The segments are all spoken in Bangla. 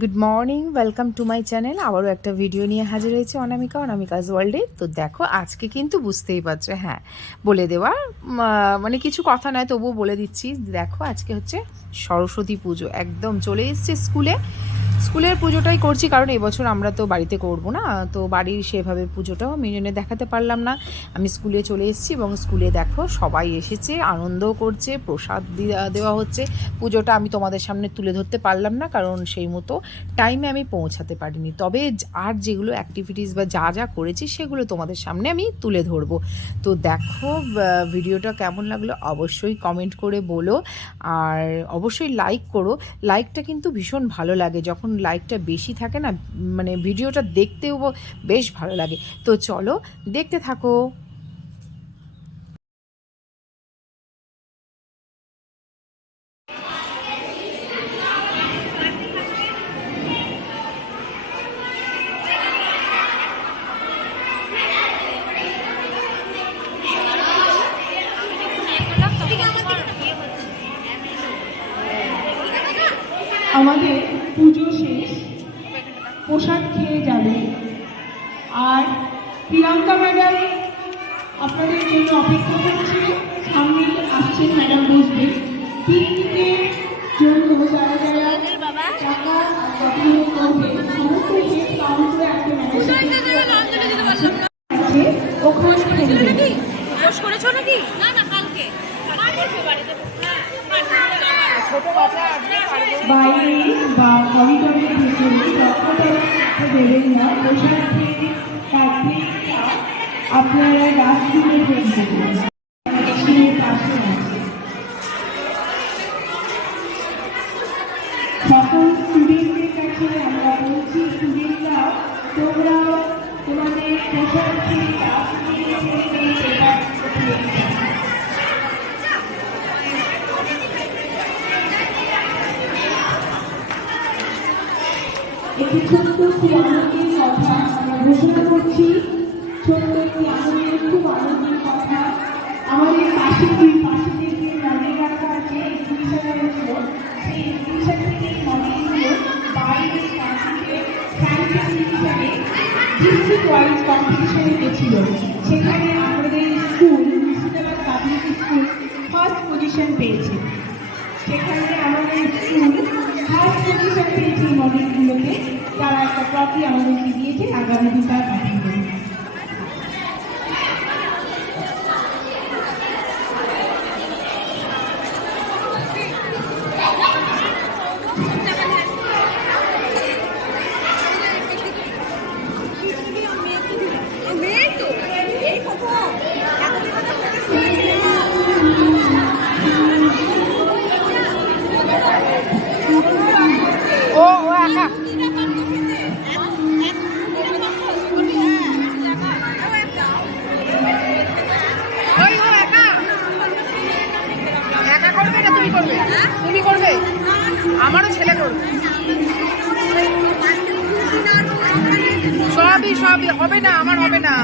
Good morning welcome to my channel আবারও একটা ভিডিও নিয়ে হাজির হয়েছে অনামিকা অনামিকাজ ওয়ার্ল্ডে তো দেখো, আজকে কিন্তু বুঝতেই পারছ হ্যাঁ বলে দেওয়া মানে কিছু কথা নয়, তবুও বলে দিচ্ছি। দেখো, আজকে হচ্ছে সরস্বতী পুজো, একদম চলে এসছে স্কুলে। স্কুলের পুজোটাই করছি, কারণ এবছর আমরা তো বাড়িতে করব না, তো বাড়ির সেভাবে পুজোটাও আমি জন্য দেখাতে পারলাম না। আমি স্কুলে চলে এসেছি এবং স্কুলে দেখো সবাই এসেছে, আনন্দও করছে, প্রসাদ দেওয়া- দেওয়া হচ্ছে। পুজোটা আমি তোমাদের সামনে তুলে ধরতে পারলাম না, কারণ সেই মতো টাইমে আমি পৌঁছাতে পারিনি। তবে আর যেগুলো অ্যাক্টিভিটিস বা যা যা করেছি সেগুলো তোমাদের সামনে আমি তুলে ধরবো। তো দেখো ভিডিওটা কেমন লাগল অবশ্যই কমেন্ট করে বলো। আর অবশ্যই লাইক করো। লাইকটা কিন্তু ভীষণ ভালো লাগে। যখন লাইকটা বেশি থাকে না মানে ভিডিওটা দেখতেও বেশ ভালো লাগে। তো চলো, দেখতে থাকো। আমাদের পুজো শেষ প্রসাদ খেয়ে যাবে। আর প্রিয়াঙ্কা ম্যাডাম আপনাদের জন্য অপেক্ষা করছে। সামনে আসছেন ম্যাডাম বসবে। পিকনিকের জন্য যারা যারা টাকা আর করবে সমস্ত শেষ কাউন্ট করে একটা ম্যাডাম আছে। ওখানে খেলবে। করেছ নাকি? না না কালকে। কালকে বাড়িতে? বাইরে বা করিডোরের ভিতরে না। আপনারা কাছে আমরা বলছি স্টুডেন্টরা তোমরা তোমাদের রাস্তায় ফেলবে এটা একটি ছোট্ট একটি আনন্দের খুব আনন্দের কথা আমাদের পাশে দুই পাশে যে মডেল রাখা আছে সেখানে আমাদের school Murshidabad school first position পেয়েছে। সেখানে আমাদের স্কুল ফার্স্ট সেকেন্ডারি পেয়েছে এই মডেলগুলোতে তারা একটা ট্রফি আমাদেরকে দিয়েছে আগামী দিন তার সবই হবে না, আমার হবে না।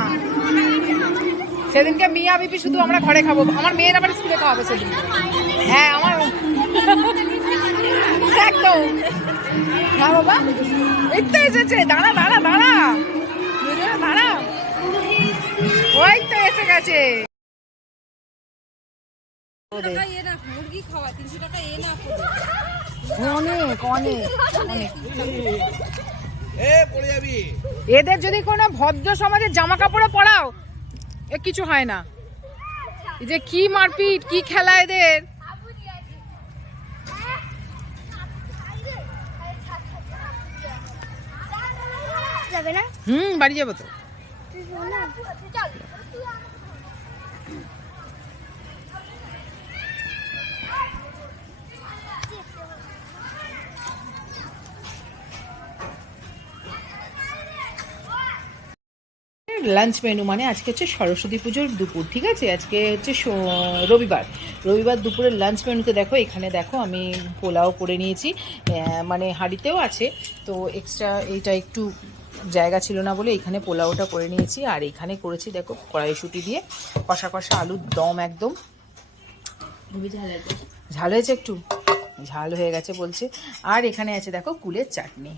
সেদিনকে মিয়া বিপি শুধু আমরা ঘরে খাব। আমার মেয়ের আবার স্কুলে খাওয়াবে সেদিন। হ্যাঁ আমার একদম। হ্যাঁ বাবা এই তো এসেছে। দাঁড়া দাঁড়া দাঁড়া। দাঁড়া। ওই তো এসে গেছে। অনেক অনেক অনেক। এদের যদি কোনো ভদ্র সমাজের জামা কাপড়ে পরাও এ কিছু হয় না। যে কি মারপিট কি খেলা এদের? যাবে হুম বাড়ি যাব তো। লাঞ্চ মেনু মানে আজকে হচ্ছে সরস্বতী পুজোর দুপুর ঠিক আছে? আজকে হচ্ছে রবিবার। রবিবার দুপুরের লাঞ্চ মেনুতে দেখো এখানে দেখো আমি পোলাও করে নিয়েছি মানে হাঁড়িতেও আছে তো এক্সট্রা এটা একটু জায়গা ছিল না বলে এখানে পোলাওটা করে নিয়েছি আর এখানে করেছি দেখো কড়াইশুটি দিয়ে কষা কষা আলুর দম একদম। ঝাল হয়েছে একটু? ঝাল হয়ে গেছে বলছে। আর এখানে আছে দেখো কুলের চাটনি।